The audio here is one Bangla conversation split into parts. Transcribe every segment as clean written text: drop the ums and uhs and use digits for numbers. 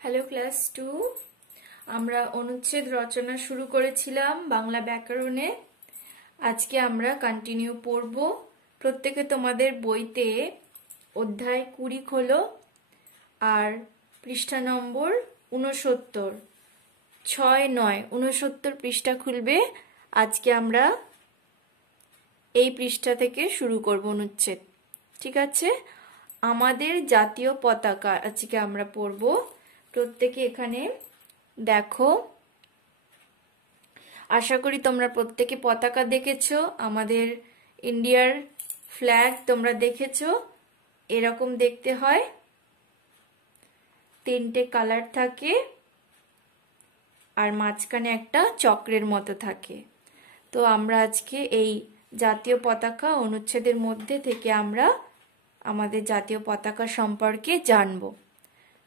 Hello class 2। আমরা অনুচ্ছেদ রচনা শুরু করেছিলাম বাংলা ব্যাকরণে। আজকে আমরা কন্টিনিউ পড়ব। প্রত্যেকে তোমাদের বইতে অধ্যায় 20 খোলো আর পৃষ্ঠা নম্বর 69, 69 পৃষ্ঠা খুলবে। আজকে আমরা এই পৃষ্ঠা থেকে শুরু করব অনুচ্ছেদ, ঠিক আছে? আমাদের জাতীয় পতাকা আজকে আমরা পড়ব। প্রত্যেকে এখানে দেখো, আশা করি তোমরা প্রত্যেকে পতাকা দেখেছো। আমাদের ইন্ডিয়ার ফ্ল্যাগ তোমরা দেখেছো, এরকম দেখতে হয়, 3টে কালার থাকে আর মাঝখানে একটা চক্রের মতো থাকে। তো আমরা আজকে এই জাতীয় পতাকা অনুচ্ছেদের মধ্যে থেকে আমরা আমাদের জাতীয় পতাকা সম্পর্কে জানবো,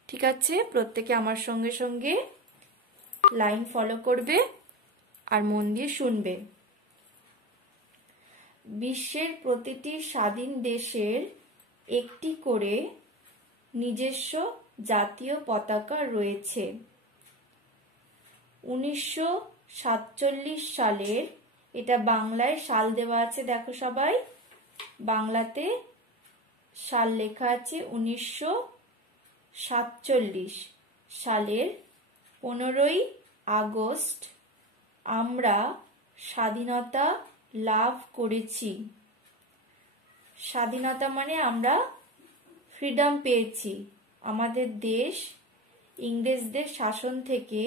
ঠিক আছে? প্রত্যেকে আমার সঙ্গে সঙ্গে লাইন ফলো করবে আর মন দিয়ে শুনবে। বিশ্বের প্রতিটি স্বাধীন দেশের একটি করে নিজস্ব জাতীয় পতাকা রয়েছে। 1947 সালের, এটা বাংলায় সাল দেওয়া আছে, দেখো সবাই, বাংলাতে সাল লেখা আছে 1947 সালের 15ই আগস্ট আমরা স্বাধীনতা লাভ করেছি। স্বাধীনতা মানে আমরা ফ্রিডম পেয়েছি, আমাদের দেশ ইংরেজদের শাসন থেকে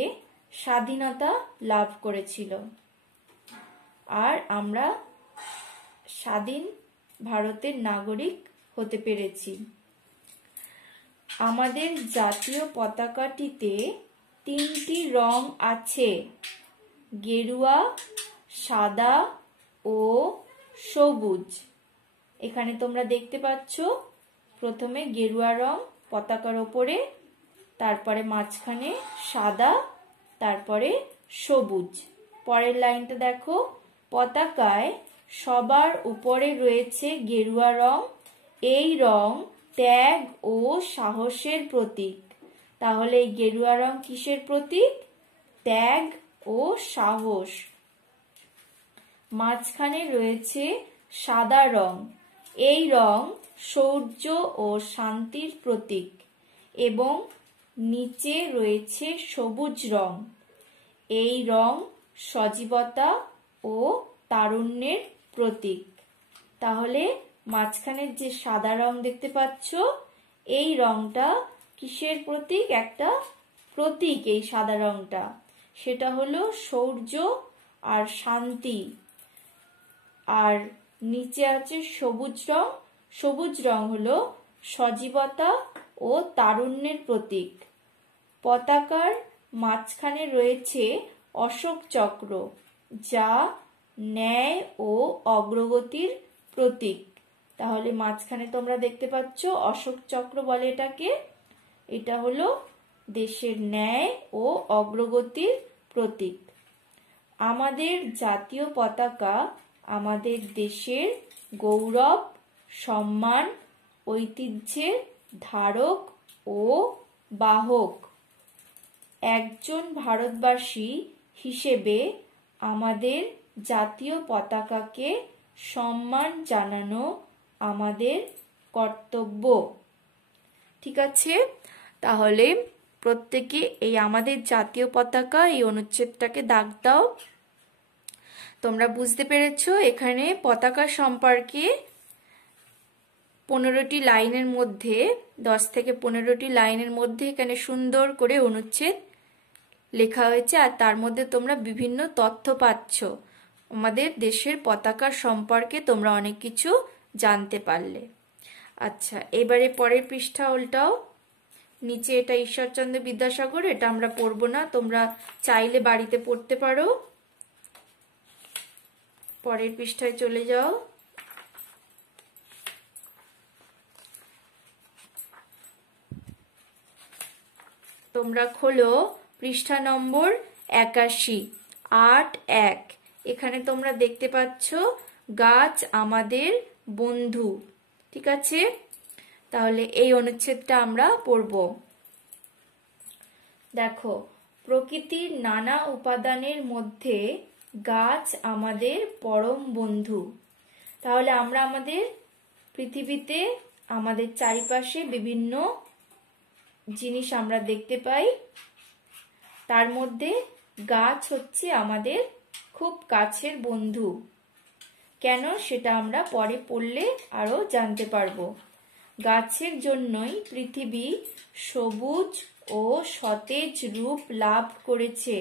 স্বাধীনতা লাভ করেছিল আর আমরা স্বাধীন ভারতের নাগরিক হতে পেরেছি। আমাদের জাতীয় পতাকাটিতে 3টি রং আছে, গেরুয়া, সাদা ও সবুজ। এখানে তোমরা দেখতে পাচ্ছ, প্রথমে গেরুয়া রং পতাকার ওপরে, তারপরে মাঝখানে সাদা, তারপরে সবুজ। পরের লাইনটা দেখো, পতাকায় সবার উপরে রয়েছে গেরুয়া রং। এই রং ত্যাগ ও সাহসের প্রতীক। তাহলে এই গেরুয়া রং কিসের প্রতীক? ত্যাগ ও সাহস। মাঝখানে রয়েছে সাদা রং। এই রং শৌর্য ও শান্তির প্রতীক এবং নিচে রয়েছে সবুজ রং। এই রং সজীবতা ও তারুণ্যের প্রতীক। তাহলে মাঝখানের যে সাদা রং দেখতে পাচ্ছ, এই রংটা কিসের প্রতীক? একটা প্রতীক এই সাদা রংটা, সেটা হলো শৌর্য আর শান্তি। আর নিচে আছে সবুজ রং। সবুজ রং হলো সজীবতা ও তারুণ্যের প্রতীক। পতাকার মাঝখানে রয়েছে অশোক চক্র, যা ন্যায় ও অগ্রগতির প্রতীক। তাহলে মাঝখানে তোমরা দেখতে পাচ্ছ অশোক চক্র বলে এটাকে। এটা হলো দেশের ন্যায় ও অগ্রগতির প্রতীক। আমাদের জাতীয় পতাকা আমাদের দেশের গৌরব, সম্মান, ঐতিহ্যের ধারক ও বাহক। একজন ভারতবাসী হিসেবে আমাদের জাতীয় পতাকাকে সম্মান জানানো আমাদের কর্তব্য, ঠিক আছে? তাহলে প্রত্যেকে এই আমাদের জাতীয় পতাকা এই অনুচ্ছেদটাকে দাগ দাও। তোমরা বুঝতে পেরেছো, এখানে পতাকা সম্পর্কে 15টি লাইনের মধ্যে, 10 থেকে 15টি লাইনের মধ্যে এখানে সুন্দর করে অনুচ্ছেদ লেখা হয়েছে আর তার মধ্যে তোমরা বিভিন্ন তথ্য পাচ্ছ। আমাদের দেশের পতাকা সম্পর্কে তোমরা অনেক কিছু জানতে পারলে। আচ্ছা, এবারে পরের পৃষ্ঠা উল্টাও। নিচে এটা ঈশ্বরচন্দ্র বিদ্যাসাগর, এটা আমরা পড়বো না, তোমরা চাইলে বাড়িতে পড়তে পারো। পরের পৃষ্ঠায় চলে যাও। তোমরা খোলো পৃষ্ঠা নম্বর 81, 8.1। এখানে তোমরা দেখতে পাচ্ছ গাছ আমাদের বন্ধু, ঠিক আছে? তাহলে এই অনুচ্ছেদটা আমরা পড়ব। দেখো, প্রকৃতির নানা উপাদানের মধ্যে গাছ আমাদের পরম বন্ধু। তাহলে আমরা আমাদের পৃথিবীতে আমাদের চারিপাশে বিভিন্ন জিনিস আমরা দেখতে পাই, তার মধ্যে গাছ হচ্ছে আমাদের খুব কাছের বন্ধু। কেন, সেটা আমরা পরে পড়লে আরো জানতে পারবো। গাছের জন্যই পৃথিবী সবুজ ও সতেজ রূপ লাভ করেছে।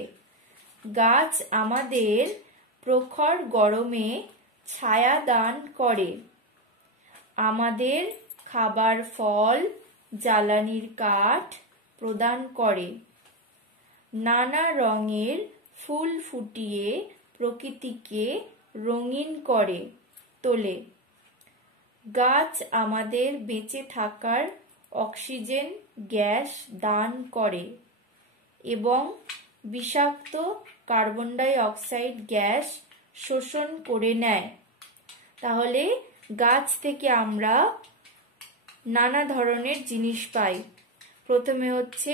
গাছ আমাদের প্রখর গরমে ছায়া দান করে, আমাদের খাবার ফল, জ্বালানির কাঠ প্রদান করে, নানা রঙের ফুল ফুটিয়ে প্রকৃতিকে রঙিন করে তোলে। গাছ আমাদের বেঁচে থাকার অক্সিজেন গ্যাস দান করে এবং বিষাক্ত কার্বন ডাই অক্সাইড গ্যাস শোষণ করে নেয়। তাহলে গাছ থেকে আমরা নানা ধরনের জিনিস পাই। প্রথমে হচ্ছে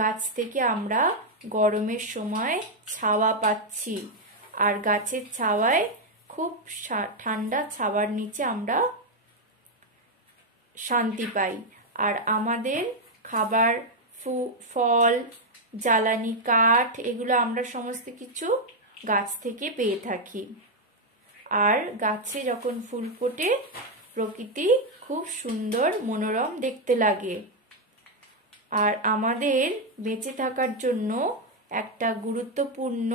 গাছ থেকে আমরা গরমের সময় ছাওয়া পাচ্ছি, আর গাছের ছাওয়ায় খুব ঠান্ডা ছাওয়ার নিচে আমরা শান্তি পাই। আর আমাদের খাবার ফল, জ্বালানি কাঠ, এগুলো আমরা সমস্ত কিছু গাছ থেকে পেয়ে থাকি। আর গাছে যখন ফুল ফোটে প্রকৃতি খুব সুন্দর মনোরম দেখতে লাগে। আর আমাদের বেঁচে থাকার জন্য একটা গুরুত্বপূর্ণ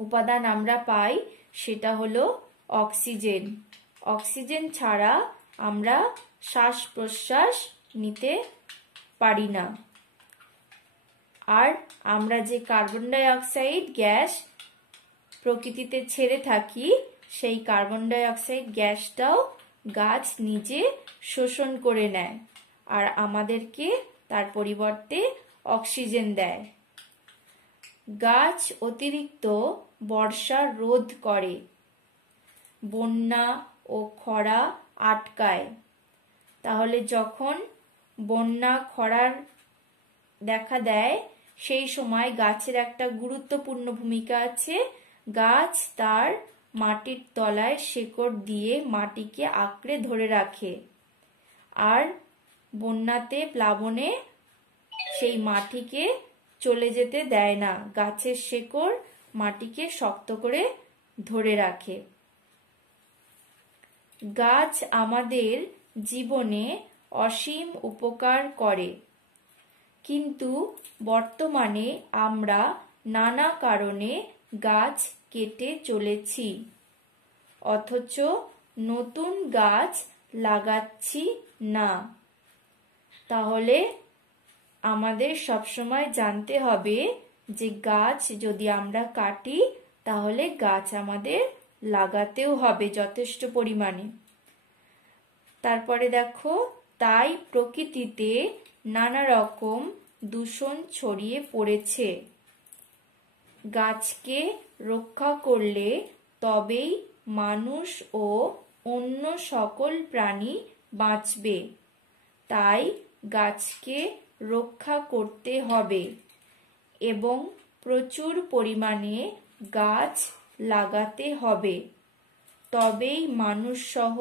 উপাদান আমরা পাই, সেটা হলো অক্সিজেন। অক্সিজেন ছাড়া আমরা শ্বাস প্রশ্বাস নিতে পারি না। আর আমরা যে কার্বন ডাই অক্সাইড গ্যাস প্রকৃতিতে ছেড়ে থাকি, সেই কার্বন ডাই অক্সাইড গ্যাসটাও গাছ নিজে শোষণ করে নেয় আর আমাদেরকে তার পরিবর্তে অক্সিজেন দেয়। গাছ অতিরিক্ত বর্ষা রোধ করে, বন্যা ও খরা আটকায়। তাহলে যখন বন্যা খরার দেখা দেয়, সেই সময় গাছের একটা গুরুত্বপূর্ণ ভূমিকা আছে। গাছ তার মাটির তলায় শেকড় দিয়ে মাটিকে আঁকড়ে ধরে রাখে, আর বন্যাতে প্লাবনে সেই মাটিকে চলে যেতে দেয় না। গাছের শেকড় মাটিকে শক্ত করে ধরে রাখে। গাছ আমাদের জীবনে অসীম উপকার করে, কিন্তু বর্তমানে আমরা নানা কারণে গাছ কেটে চলেছি, অথচ নতুন গাছ লাগাচ্ছি না। তাহলে আমাদের সবসময় জানতে হবে যে গাছ যদি আমরা কাটি, তাহলে গাছ আমাদের লাগাতেও হবে যথেষ্ট পরিমাণে। তারপরে দেখো, তাই প্রকৃতিতে নানা রকম দূষণ ছড়িয়ে পড়েছে। গাছকে রক্ষা করলে তবেই মানুষ ও অন্য সকল প্রাণী বাঁচবে। তাই গাছকে রক্ষা করতে হবে এবং প্রচুর পরিমাণে গাছ লাগাতে হবে, তবেই মানুষ সহ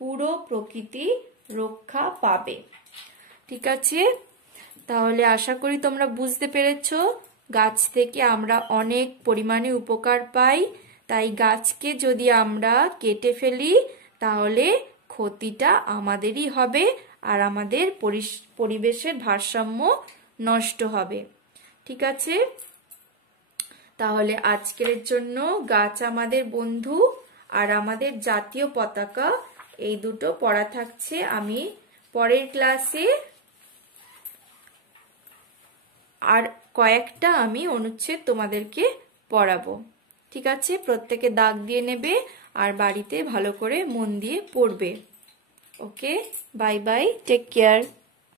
পুরো প্রকৃতি রক্ষা পাবে। ঠিক আছে, তাহলে আশা করি তোমরা বুঝতে পেরেছো গাছ থেকে আমরা অনেক পরিমাণে উপকার পাই। তাই গাছকে যদি আমরা কেটে ফেলি তাহলে ক্ষতিটা আমাদেরই হবে আর আমাদের পরিবেশের ভারসাম্য নষ্ট হবে। ঠিক আছে, তাহলে আজকের জন্য গাছ আমাদের বন্ধু আর আমাদের জাতীয় পতাকা, এই দুটো পড়া থাকছে। আমি পরের ক্লাসে আর কয়েকটা আমি অনুচ্ছেদ তোমাদেরকে পড়াবো। ঠিক আছে, প্রত্যেকে দাগ দিয়ে নেবে আর বাড়িতে ভালো করে মন দিয়ে পড়বে। ওকে, বাই বাই, টেক কেয়ার।